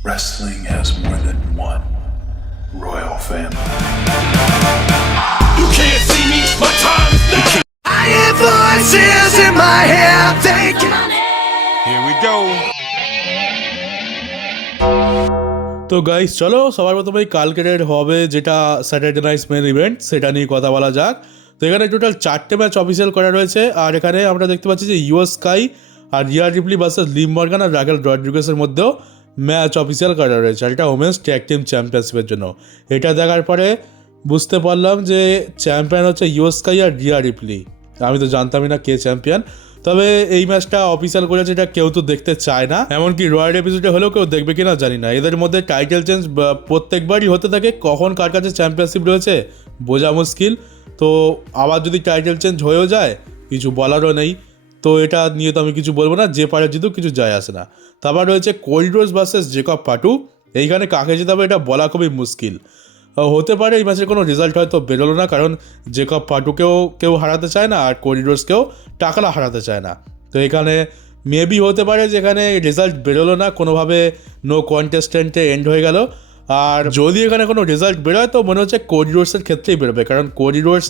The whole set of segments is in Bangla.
Wrestling has more than one royal family. You can't see me, my time is now. I hear voices in my head thinking. Here we go. তো গাইস চলো সবার প্রথমে কালকেটের হবে যেটা স্যাটারডে নাইট মেন ইভেন্ট সেটা নিয়ে কথা বলা যাক তো এখানে টোটাল চারটে ম্যাচ অফিসিয়াল করা রয়েছে আর এখানে আমরা দেখতে পাচ্ছি যে ইউএস স্কাই আর Rhea Ripley versus Liv Morgan আর রাগেল রড্রিগেসের মধ্যেও ম্যাচ অফিসিয়াল করা রয়েছে এটা ওমেন্স ট্যাগ টিম চ্যাম্পিয়নশিপের জন্য। এটা দেখার পরে বুঝতে পারলাম যে চ্যাম্পিয়ন হচ্ছে ইউএস স্কাই আর রিয়া রিপলি। আমি তো জানতামই না কে চ্যাম্পিয়ন। তবে এই ম্যাচটা অফিসিয়াল করেছে এটা কেউ তো দেখতে চায় না। এমনকি রয়্যাল এপিসোডে হলেও কেউ দেখবে কিনা জানি না। এদের মধ্যে টাইটেল চেঞ্জ প্রত্যেকবারই হতে থাকে কখন কার কাছে চ্যাম্পিয়নশিপ রয়েছে, বোঝা মুশকিল। তো আবার যদি টাইটেল চেঞ্জ হয়েও যায়, কিছু বলারও নেই। তো এটা নিয়ে তো আমি কিছু বলব না, যে পারে জিতুক কিছু যায় আসে না। তারপর রয়েছে কোল্ড্রোজ ভার্সেস জেকব পাটু এইখানে কাকে যেতে হবে এটা বলা খুবই মুশকিল। হতে পারে এই ম্যাচের কোনো রেজাল্ট হয়তো বেরোলো না, কারণ জেকব পাটুকেও কেউ হারাতে চায় না আর করিডোর্সকেও টাকালা হারাতে চায় না। তো এখানে মেবি হতে পারে যেখানে রেজাল্ট বেরোলো না, কোনোভাবে নো কন্টেস্টেন্টে এন্ড হয়ে গেল। আর যদি এখানে কোনো রেজাল্ট বেরোয়, তো মনে হচ্ছে কোরিডোর্সের ক্ষেত্রেই বেরোবে, কারণ কোরিডোর্স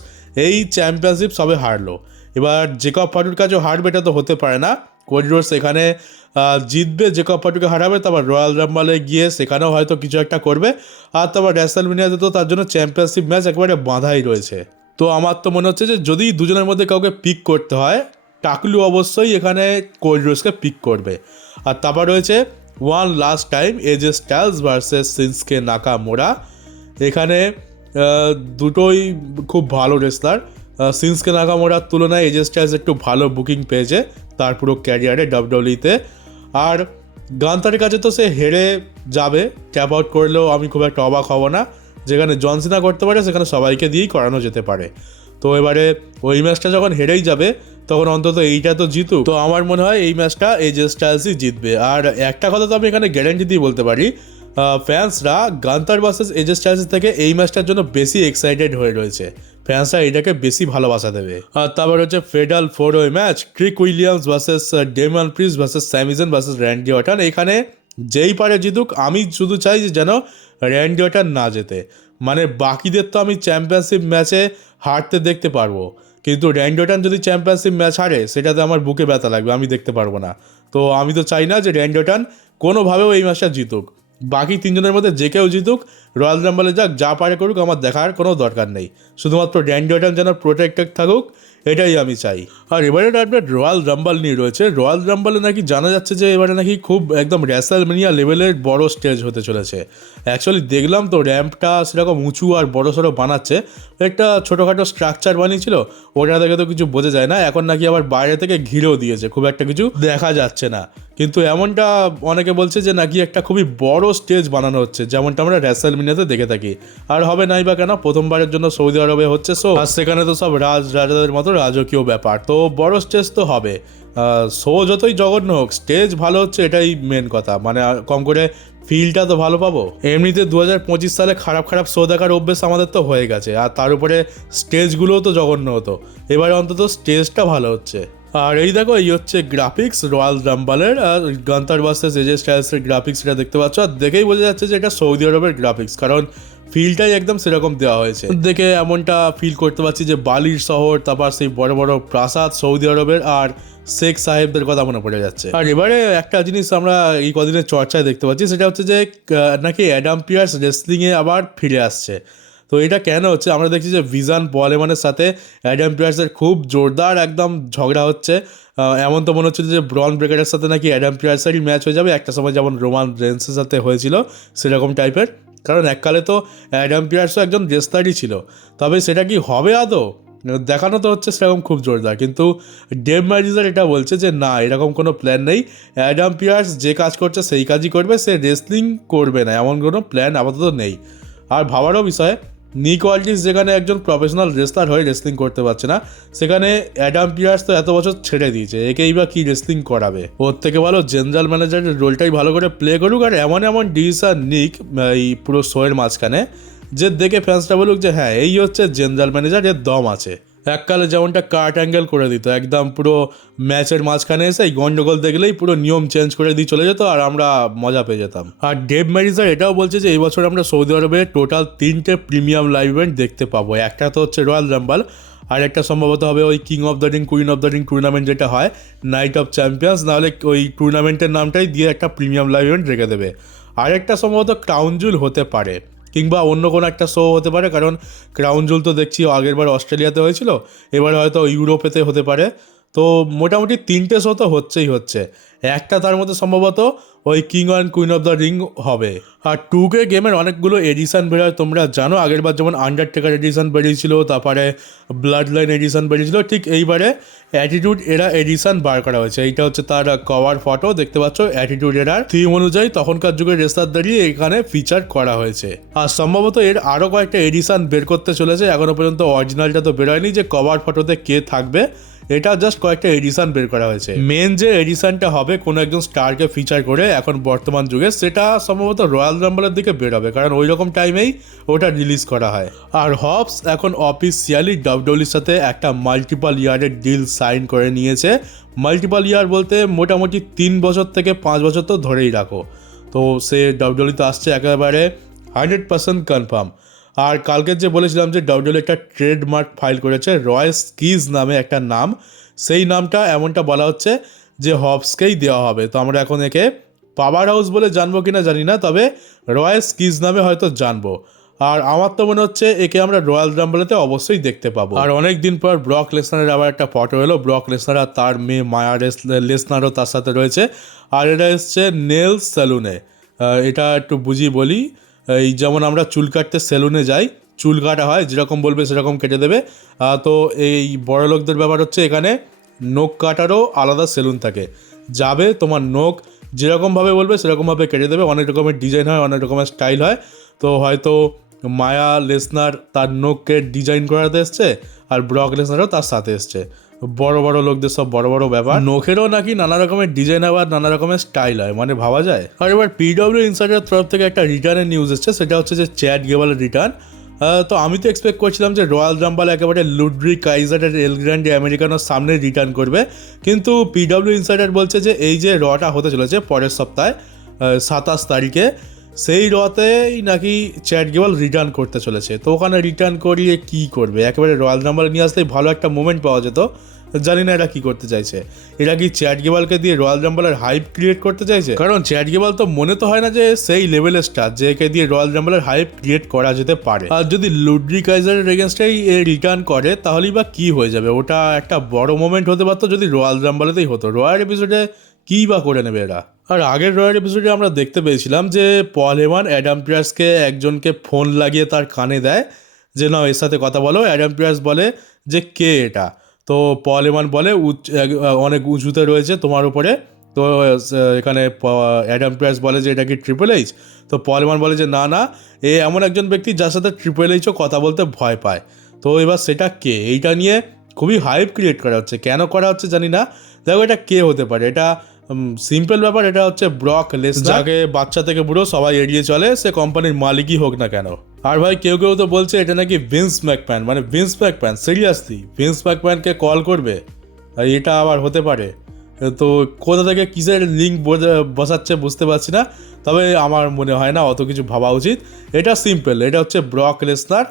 এই চ্যাম্পিয়নশিপ সবে হারলো। এবার জেকব পাটুর কাছেও হারবে এটা তো হতে পারে না। কোরিডোর্স এখানে আহ, জিতবে জেকব পাটুকে হারাবে তারপর রয়্যাল রাম্বালে গিয়ে সেখানেও হয়তো কিছু একটা করবে। আর তারপর র্যাসেলমিনিয়াতে তো তার জন্য চ্যাম্পিয়নশিপ ম্যাচ একেবারে বাঁধাই রয়েছে। তো আমার তো মনে হচ্ছে যে যদি দুজনের মধ্যে কাউকে পিক করতে হয় টাকলু অবশ্যই এখানে কোরিডোর্সকে পিক করবে। আর তারপর রয়েছে one last time AJ Styles versus Shinsuke Nakamura এখানে দুটোই খুব ভালো রেসলার সিন্সকে নাকামোড়ার তুলনায় এজে স্টাইলস একটু ভালো বুকিং পেয়েছে তার পুরো ক্যারিয়ারে ডাব্লিউডব্লিউতে আর গান্তারের কাছে তো সে হেরে যাবে ট্যাপ আউট করলেও আমি খুব একটা অবাক হব না। যেখানে জনসিনা করতে পারে, সেখানে সবাইকে দিয়েই করানো যেতে পারে। তো এবারে ওই ম্যাচটা যখন হেরেই যাবে, তখন অন্তত এইটা তো জিতুক। তো আমার মনে হয় এই ম্যাচটা এজে স্টাইলসই জিতবে। আর একটা কথা তো আমি এখানে গ্যারেন্টি দিয়ে বলতে পারি ফ্যান্সরা গান্তার ভার্সেস এজে স্টাইলস থেকে এই ম্যাচটার জন্য বেশি এক্সাইটেড হয়ে রয়েছে। ফ্যান্সরা এটাকে বেশি ভালোবাসা দেবে। আর তারপর হচ্ছে fatal four way match Trick Williams versus Damian Priest versus Sami Zayn versus, Randy Orton এখানে যেই পারে জিতুক, আমি শুধু চাই যে যেন র্যান্ডি অটান না যেতে মানে বাকিদের তো আমি চ্যাম্পিয়নশিপ ম্যাচে হারতে দেখতে পারব। কিন্তু র্যান্ডি অটান যদি চ্যাম্পিয়নশিপ ম্যাচ হারে, সেটাতে আমার বুকে ব্যথা লাগবে, আমি দেখতে পারব না। তো আমি তো চাই না যে র্যান্ডি অটান কোনোভাবেও এই ম্যাচটা জিতুক। বাকি তিনজনের মধ্যে যে কেউ জিতুক রয়্যাল রাম্বলে যাক, যা পারে করুক, আমার দেখার কোনো দরকার নেই। শুধুমাত্র ড্যান্ডি অটান যেন প্রোটেক্টেড থাকুক, এটাই আমি চাই। আর এবারের আপডেট রয়্যাল রাম্বাল নিয়ে রয়েছে। রয়্যাল রাম্বালে নাকি জানা যাচ্ছে যে এবারে নাকি খুব একদম র্যাসেলমেনিয়া লেভেলের বড় স্টেজ হতে চলেছে। অ্যাকচুয়ালি দেখলাম তো র্যাম্পটা সেরকম উঁচু আর বড় সড়ো বানাচ্ছে। একটা ছোটোখাটো স্ট্রাকচার বানিয়েছিল, ওটা দেখে তো কিছু বোঝা যায় না। এখন নাকি আবার বাইরে থেকে ঘিরেও দিয়েছে, খুব একটা কিছু দেখা যাচ্ছে না। কিন্তু এমনটা অনেকে বলছে যে নাকি একটা খুবই বড় স্টেজ বানানো হচ্ছে, যেমনটা আমরা র্যাসেল মিনিয়াতে দেখে থাকি। আর হবে নাই বা কেন, প্রথমবারের জন্য সৌদি আরবে হচ্ছে শো আর সেখানে তো সব রাজ, রাজাদের মতো রাজকীয় ব্যাপার। তো বড় স্টেজ তো হবে। শো যতই জঘন্য হোক, স্টেজ ভালো হচ্ছে এটাই মেন কথা। মানে কম করে ফিলটা তো ভালো পাবো। এমনিতে দু হাজার পঁচিশ সালে খারাপ খারাপ শো দেখার অভ্যেস আমাদের তো হয়ে গেছে। আর তার উপরে স্টেজগুলোও তো জঘন্য হতো। এবারে অন্তত স্টেজটা ভালো হচ্ছে। আর এই দেখো, এই হচ্ছে গ্রাফিক্স রয়্যাল রাম্বালের আর গান্তার ভার্সেস এজে স্টাইলসের গ্রাফিক্স এটা দেখতে পাচ্ছ। আর দেখেই বোঝা যাচ্ছে যে এটা সৌদি আরবের গ্রাফিক্স কারণ ফিলটাই একদম সেরকম দেওয়া হয়েছে। দেখে এমনটা ফিল করতে পারছি যে বালির শহর, তারপর সেই বড় বড় প্রাসাদ সৌদি আরবের আর শেখ সাহেবদের কথা মনে পড়ে যাচ্ছে। আর এবারে একটা জিনিস আমরা এই কদিনের চর্চায় দেখতে পাচ্ছি, সেটা হচ্ছে যে নাকি অ্যাডাম পিয়ার্স রেসলিংয়ে আবার ফিরে আসছে। তো এটা কেন হচ্ছে? আমরা দেখছি যে ভিজান বলেমানের সাথে অ্যাডাম পিয়ার্সের খুব জোরদার একদম ঝগড়া হচ্ছে। এমন তো মনে হচ্ছে যে ব্রন ব্রেকারের সাথে নাকি অ্যাডাম পিয়ার্সেরই ম্যাচ হয়ে যাবে। একটা সময় যেমন রোমান রেন্সের সাথে হয়েছিল সেরকম টাইপের কারণ এককালে তো অ্যাডাম পিয়ার্সও একজন রেসলারই ছিল। তবে সেটা কি হবে আদৌ? দেখানো তো হচ্ছে সেরকম খুব জোরদার। কিন্তু ডেম ম্যারিজার এটা বলছে যে না, এরকম কোনো প্ল্যান নেই। অ্যাডাম পিয়ার্স যে কাজ করছে সেই কাজই করবে, সে রেসলিং করবে না। এমন কোনো প্ল্যান আপাতত নেই। আর ভাবারও বিষয় নিক ওয়াল্টিস যেখানে একজন প্রফেশনাল রেসলার হয়ে রেসলিং করতে পারছে না, সেখানে অ্যাডাম পিয়ার্স তো এত বছর ছেড়ে দিয়েছে, একেই বা কী রেসলিং করাবে? ওর থেকে ভালো জেনারেল ম্যানেজারের রোলটাই ভালো করে প্লে করুক, আর এমন এমন ডিসিশন নিক, এই পুরো শোয়ের মাঝখানে, যে দেখে ফ্যান্সটা বলুক যে হ্যাঁ এই হচ্ছে জেনারেল ম্যানেজার, এর দম আছে। এককালে যেমনটা কাট অ্যাঙ্গেল করে দিত, একদম পুরো ম্যাচের মাঝখানে এসে এই গন্ডগোল দেখলেই পুরো নিয়ম চেঞ্জ করে দিয়ে চলে যেত আর আমরা মজা পেয়ে যেতাম। আর ডেভ ম্যারিজার এটাও বলছে যে, এই বছর আমরা সৌদি আরবে টোটাল তিনটে প্রিমিয়াম লাইভ ইভেন্ট দেখতে পাবো। একটা তো হচ্ছে রয়্যাল রাম্বাল আর একটা সম্ভবত হবে ওই King of the Ring Queen of the Ring tournament যেটা হয় নাইট অফ চ্যাম্পিয়ন্স নাহলে ওই টুর্নামেন্টের নামটাই দিয়ে একটা প্রিমিয়াম লাইভ ইভেন্ট রেখে দেবে। আর একটা সম্ভবত ক্রাউন জুল হতে পারে। কিংবা অন্য কোনো একটা শো হতে পারে, কারণ ক্রাউন জুল তো দেখছি আগেরবার অস্ট্রেলিয়াতে হয়েছিল, এবার হয়তো ইউরোপেতে হতে পারে। তো মোটামুটি তিনটে শো তো হচ্ছেই হচ্ছে। একটা তার মধ্যে সম্ভবত ওই King and Queen of the Ring হবে। আর টু কে গেমের অনেকগুলো এডিশন বেরোয়, তোমরা জানো আগেরবার যেমন আন্ডারটেকার এডিশন বেরিয়েছিল, তারপরে ব্লাড লাইন এডিশন বেরিয়েছিল, ঠিক এইবারে অ্যাটিটিউড এরা এডিশন বার করা হয়েছে। এইটা হচ্ছে তার কভার ফটো দেখতে পাচ্ছ? অ্যাটিটিউড এরার থিম অনুযায়ী তখনকার যুগের দাঁড়িয়ে এখানে ফিচার করা হয়েছে। আর সম্ভবত এর আরও কয়েকটা এডিশন বের করতে চলেছে, এখনও পর্যন্ত অরিজিনালটা তো বেরোয়নি যে কভার ফটোতে কে থাকবে। এটা জাস্ট কয়েকটা এডিশন বের করা হয়েছে। মেন যে এডিশনটা হবে, কোনো একজন স্টারকে ফিচার করে এখন বর্তমান যুগে, সেটা সম্ভবত রয়্যাল রাম্বলের দিকে বেরোবে, কারণ ওই রকম টাইমেই ওটা রিলিজ করা হয়। আর হবস এখন অফিসিয়ালি ডাব্লিউডব্লিউর সাথে একটা মাল্টিপাল ইয়ারের ডিল সাইন করে নিয়েছে। মাল্টিপাল ইয়ার বলতে মোটামুটি তিন বছর থেকে পাঁচ বছর তো ধরেই রাখো। তো সে ডাব্লিউডব্লিউতে আসছে একেবারে হান্ড্রেড পার্সেন্ট কনফার্ম আর কালকে যে বলেছিলাম যে ডাব্লিউ একটা ট্রেডমার্ক ফাইল করেছে রয়েস কিজ নামে একটা নাম, সেই নামটা এমনটা বলা হচ্ছে যে হবসকেই দেওয়া হবে। তো আমরা এখন একে পাওয়ার হাউস বলে জানব কিনা জানি না, তবে রয়েস কিজ নামে হয়তো জানব। আর আমার তো মনে হচ্ছে একে আমরা রয়্যাল রাম্বলেতে অবশ্যই দেখতে পাবো। আর অনেক দিন পর ব্রক লেসনারের আবার একটা ফটো এলো, ব্রক লেসনার আর তার মেয়ে মায়া লেসনারও তার সাথে রয়েছে। আর এটা এসছে নেল স্যালুনে এটা একটু বুঝিয়ে বলি এই যেমন আমরা চুল কাটতে সেলুনে যাই, চুল কাটা হয়, যেরকম বলবে সেরকম কেটে দেবে। তো এই বড় লোকদের ব্যাপার হচ্ছে এখানে নখ কাটারও আলাদা সেলুন থাকে। যাবে তোমার নখ যেরকমভাবে বলবে সেরকমভাবে কেটে দেবে। অনেক রকমের ডিজাইন হয়, অনেক রকমের স্টাইল হয়। তো হয়তো মায়া লেসনার তার নখকে ডিজাইন করাতে এসছে, আর ব্রক লেসনারও তার সাথে এসছে। বড় বড় লোকদের সব বড় বড় ব্যাপার। নখেরও নাকি নানা রকমের ডিজাইন আবার নানা রকমের স্টাইল হয় মানে ভাবা যায়। আর এবার পিডব্লিউ ইনসাইডের তরফ থেকে একটা রিটার্নের নিউজ এসছে, সেটা হচ্ছে যে চ্যাট গেবালের রিটার্ন তো আমি তো এক্সপেক্ট করছিলাম যে রয়্যাল রাম্বাল একেবারে লুড্রি কাইজারের এল গ্র্যান্ডে আমেরিকানোর সামনে রিটার্ন করবে। কিন্তু পিডব্লিউ ইনসাইডার বলছে যে এই যে রটা হতে চলেছে পরের সপ্তাহে সাতাশ তারিখে। সেই রতেই নাকি চ্যাট গেবল রিটার্ন করতে চলেছে। তো ওখানে রিটার্ন করিয়ে কি করবে? একেবারে রয়্যাল নাম্বার নিয়ে আসলেই ভালো একটা মুভমেন্ট পাওয়া যেত। জানি না এরা কি করতে চাইছে। এরা কি চ্যাট গেবালকে দিয়ে রয়্যাল রাম্বলের হাইপ ক্রিয়েট করতে চাইছে? কারণ চ্যাট গেবাল তো মনে তো হয় না যে সেই লেভেলের স্টার যে একে দিয়ে রয়্যাল রাম্বলের হাইপ ক্রিয়েট করা যেতে পারে। আর যদি লুড্রি কাইজারের এগেনস্টেই রিটার্ন করে, তাহলেই বা কি হয়ে যাবে? ওটা একটা বড় মোমেন্ট হতে পারতো যদি রয়্যাল রাম্বলেতেই হতো। রয়্যাল এপিসোডে কী বা করে নেবে এরা? আর আগের রয়্যাল এপিসোডে আমরা দেখতে পেয়েছিলাম যে পল হেমান অ্যাডাম পিয়ার্সকে একজনকে ফোন লাগিয়ে তার কানে দেয় যে না এর সাথে কথা বলো। অ্যাডাম পিয়ার্স বলে যে, কে এটা? তো পল হেমান বলে অনেক উঁচুতে রয়েছে তোমার উপরে। তো এখানে অ্যাডাম পিয়ার্স বলে যে, এটা কি ট্রিপল এইচ তো পল হেমান বলে যে, না না, এ এমন একজন ব্যক্তি যার সাথে ট্রিপল এইচও কথা বলতে ভয় পায়। তো এবার সেটা কে? এইটা নিয়ে খুবই হাইপ ক্রিয়েট করা হচ্ছে। কেন করা হচ্ছে জানি না। দেখো এটা কে হতে পারে? এটা সিম্পল ব্যাপার, এটা হচ্ছে ব্রক লেস যাকে বাচ্চা থেকে বুড়ো সবাই এড়িয়ে চলে, সে কোম্পানির মালিকই হোক না কেন। আর ভাই, কেউ কেউ তো বলছে এটা নাকি ভিন্স ম্যাকপ্যান মানে ভিন্স ম্যাকম্যান সিরিয়াসলি ভিন্স ম্যাকপ্যানকে কল করবে? এটা আবার হতে পারে। তো কোথা থেকে কিসের লিঙ্ক বসাচ্ছে বুঝতে পারছি না, তবে আমার মনে হয় না অত কিছু ভাবা উচিত। এটা সিম্পল এটা হচ্ছে ব্রক লেসনার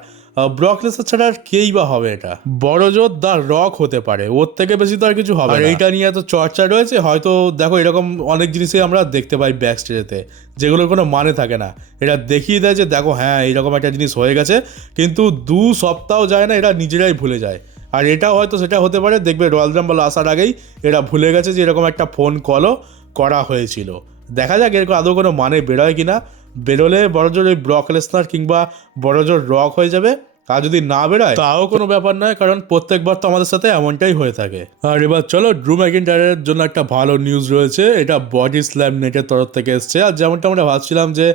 ব্রক লেসনার ছাড়া আর কেই বা হবে এটা? বড় জোর দা রক হতে পারে ওর থেকে বেশি তো আর কিছু হবে আর এইটা নিয়ে এত চর্চা রয়েছে হয়তো দেখো এরকম অনেক জিনিসই আমরা দেখতে পাই ব্যাক স্টেজেতে যেগুলোর কোনো মানে থাকে না। এটা দেখিয়ে দেয় যে দেখো হ্যাঁ এইরকম একটা জিনিস হয়ে গেছে কিন্তু দু সপ্তাহ যায় না এরা নিজেরাই ভুলে যায়। আর এটা হয়তো সেটা হতে পারে দেখবে রয়্যাল রাম্বল আসার আগেই এরা ভুলে গেছে যে এরকম একটা ফোন কলও করা হয়েছিল। দেখা যাক এরকম আদৌ কোনো মানে বেরোয় কিনা। বেরোলে বড়জোর ওই ব্রক লেসনার কিংবা বড়জোর রক হয়ে যাবে। আর যদি না বেরোয় তাও কোনো ব্যাপার নয় কারণ প্রত্যেকবার তো আমাদের সাথে এমনটাই হয়ে থাকে। আর এবার চলো ড্রু ম্যাকিনটায়ারের জন্য একটা ভালো নিউজ রয়েছে এটা বডি স্ল্যাম নেটের তরফ থেকে এসছে। আর যেমনটা আমরা ভাবছিলাম যে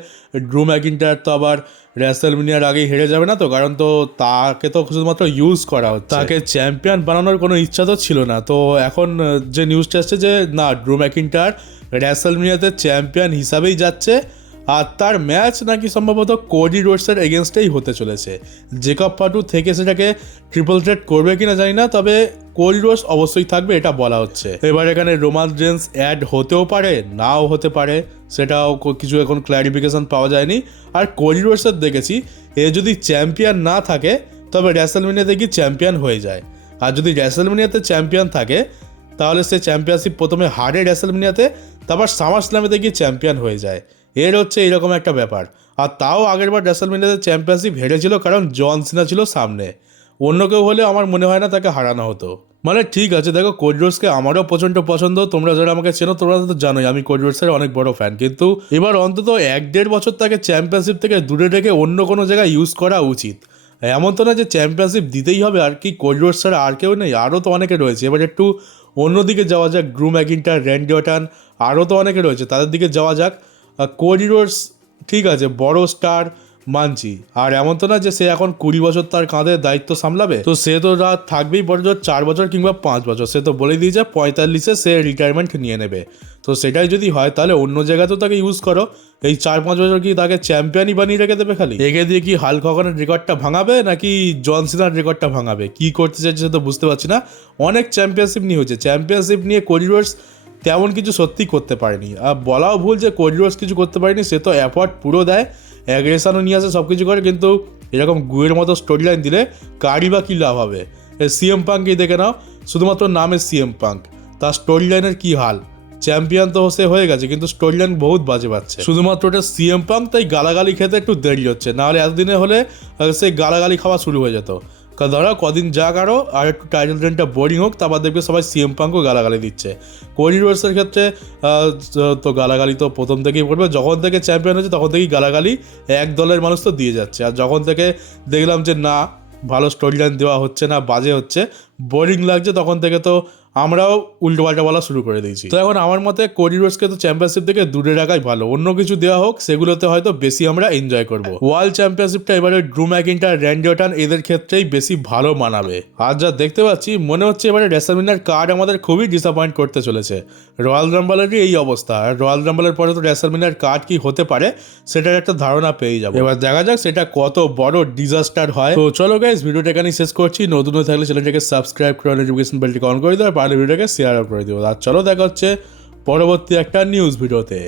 ড্রু ম্যাকিনটায়ার তো আবার র্যাসেলমিনিয়ার আগেই হেরে যাবে না তো কারণ তো তাকে তো শুধুমাত্র ইউজ করা হচ্ছে। তাকে চ্যাম্পিয়ন বানানোর কোনো ইচ্ছা তো ছিল না। তো এখন যে নিউজটা এসছে যে না ড্রু ম্যাকিনটার র্যাসেলমিনিয়াতে চ্যাম্পিয়ন হিসাবেই যাচ্ছে আর তার ম্যাচ নাকি সম্ভবত কোডি রোডসের এগেনস্টেই হতে চলেছে। জেকব ফাটু থেকে সেটাকে ট্রিপল ট্রেড করবে কিনা জানি না, তবে কোডি রোডস অবশ্যই থাকবে, এটা বলা হচ্ছে। এবার এখানে রোমান জেন্স অ্যাড হতেও পারে, নাও হতে পারে, সেটাও কিছু এখন ক্ল্যারিফিকেশন পাওয়া যায়নি। আর কোডি রোডসের দেখেছি, এ যদি চ্যাম্পিয়ন না থাকে, তবে র্যাসেলমিনিয়াতে কি চ্যাম্পিয়ন হয়ে যায়। আর যদি র্যাসেলমিনিয়াতে চ্যাম্পিয়ন থাকে, তাহলে সে চ্যাম্পিয়নশিপ প্রথমে হারে র্যাসেলমিনিয়াতে তারপর সামার স্ল্যামেতে গিয়ে চ্যাম্পিয়ন হয়ে যায়। এর হচ্ছে এরকম একটা ব্যাপার। আর তাও আগেরবার র্যাসেলমিনিয়াতে চ্যাম্পিয়নশিপ হেরেছিল কারণ জন সিনা ছিল সামনে। অন্য কেউ হলে আমার মনে হয় না তাকে হারানো হতো। মানে ঠিক আছে, দেখো কোডরোসকে আমারও প্রচণ্ড পছন্দ। তোমরা যারা আমাকে চেনো, তোমরা তো জানোই আমি কোডরোসের অনেক বড় ফ্যান কিন্তু এবার অন্তত এক দেড় বছর তাকে চ্যাম্পিয়নশিপ থেকে দূরে রেখে অন্য কোনো জায়গায় ইউজ করা উচিত। এমন তো না যে চ্যাম্পিয়নশিপ দিতেই হবে, আর কি কোরিডোর ছাড়া আর কেউ নেই। আরও তো অনেকে রয়েছে। এবার একটু অন্যদিকে যাওয়া যাক। গ্রু ম্যাকিনটার র্যান্ডিওটান আরও তো অনেকে রয়েছে। তাদের দিকে যাওয়া যাক। কোরিডোরস ঠিক আছে, বড় স্টার মানছি। আর এমন তো না যে সে এখন কুড়ি বছর তার কাঁধে দায়িত্ব সামলাবে। তো সে তো রাত থাকবেই বড় চার বছর কিংবা পাঁচ বছর। সে তো বলে দিয়েছে পঁয়তাল্লিশে সে রিটায়ারমেন্ট নিয়ে নেবে। তো সেটাই যদি হয় তাহলে অন্য জায়গাতেও তাকে ইউজ করো। এই চার পাঁচ বছর কি তাকে চ্যাম্পিয়নই বানিয়ে রেখে দেবে খালি? এগে দিয়ে কি হাল খগনের রেকর্ডটা ভাঙাবে নাকি জনসিনার রেকর্ডটা ভাঙাবে? কি করতে চাইছে সে তো বুঝতে পারছি না। অনেক চ্যাম্পিয়নশিপ নিয়ে হয়েছে। চ্যাম্পিয়নশিপ নিয়ে করিডোর্স তেমন কিছু সত্যি করতে পারেনি। আর বলাও ভুল যে করিডোর্স কিছু করতে পারেনি, সে তো অ্যাপোয়ার্ড পুরো দেয় অ্যাগ্রেশনও নিয়ে আসে সব কিছু করে, কিন্তু এরকম গুয়ের মতো স্টোরি লাইন দিলে কারি বা কী লাভ হবে? সিএম পাঙ্কই দেখে নাও, শুধুমাত্র নামে সিএম পাঙ্ক তার স্টোরি লাইনের কী হাল? চ্যাম্পিয়ন তো সে হয়ে গেছে, কিন্তু স্টোরি লাইন বহুত বাজে পাচ্ছে। শুধুমাত্র ওটা সিএম পাঙ্ক তাই গালাগালি খেতে একটু দেরি হচ্ছে, নাহলে এতদিনে হলে সেই গালাগালি খাওয়া শুরু হয়ে যেত। কারণ ধরো কদিন যাক আরও আর একটু টাইটেল ট্রেনটা বোরিং হোক, তারপর দেখবে সবাই সিএম পাঙ্কও গালাগালি দিচ্ছে। কোরিডোর্সের ক্ষেত্রে তো গালাগালি তো প্রথম থেকেই পড়বে যখন থেকে চ্যাম্পিয়ন হয়েছে, তখন থেকেই গালাগালি এক দলের মানুষ তো দিয়ে যাচ্ছে। আর যখন থেকে দেখলাম যে না, ভালো স্টোরি লাইন দেওয়া হচ্ছে না, বাজে হচ্ছে বোরিং লাগছে, তখন থেকে তো আমরাও উল্টোপাল্টা বলা শুরু করে দিয়েছি। তো এখন আমার মতে কোরিডোর্সকে তো চ্যাম্পিয়নশিপ থেকে দূরে রাখাই ভালো। অন্য কিছু দেওয়া হোক, সেগুলোতে হয়তো বেশি আমরা এনজয় করব। ওয়ার্ল্ড চ্যাম্পিয়নশিপটা এবারে ড্রু ম্যাকিনটার র্যান্ডিওটান এদের ক্ষেত্রেই বেশি ভালো মানাবে। আর যা দেখতে পাচ্ছি, মনে হচ্ছে এবারে রেসালমিনার কার্ড আমাদের খুবই ডিসঅ্যাপয়েন্ট করতে চলেছে। রয়্যাল রাম্বালেরই এই অবস্থা। রয়্যাল রাম্বালের পরে তো রেসালমিনার কার্ড কি হতে পারে, সেটার একটা ধারণা পেয়ে যাব। এবার দেখা যাক সেটা কত বড় ডিজাস্টার হয়। তো চলো গাইজ ভিডিওটা এখানেই শেষ করছি। নতুন থাকলে চ্যানেলটাকে সাবস্ক্রাইব করে নোটিফিকেশন বেলটি অন করে দিও। আর পারলে ভিডিওটাকে শেয়ার করে দিব। আর চলো দেখা হচ্ছে পরবর্তী একটা নিউজ ভিডিওতে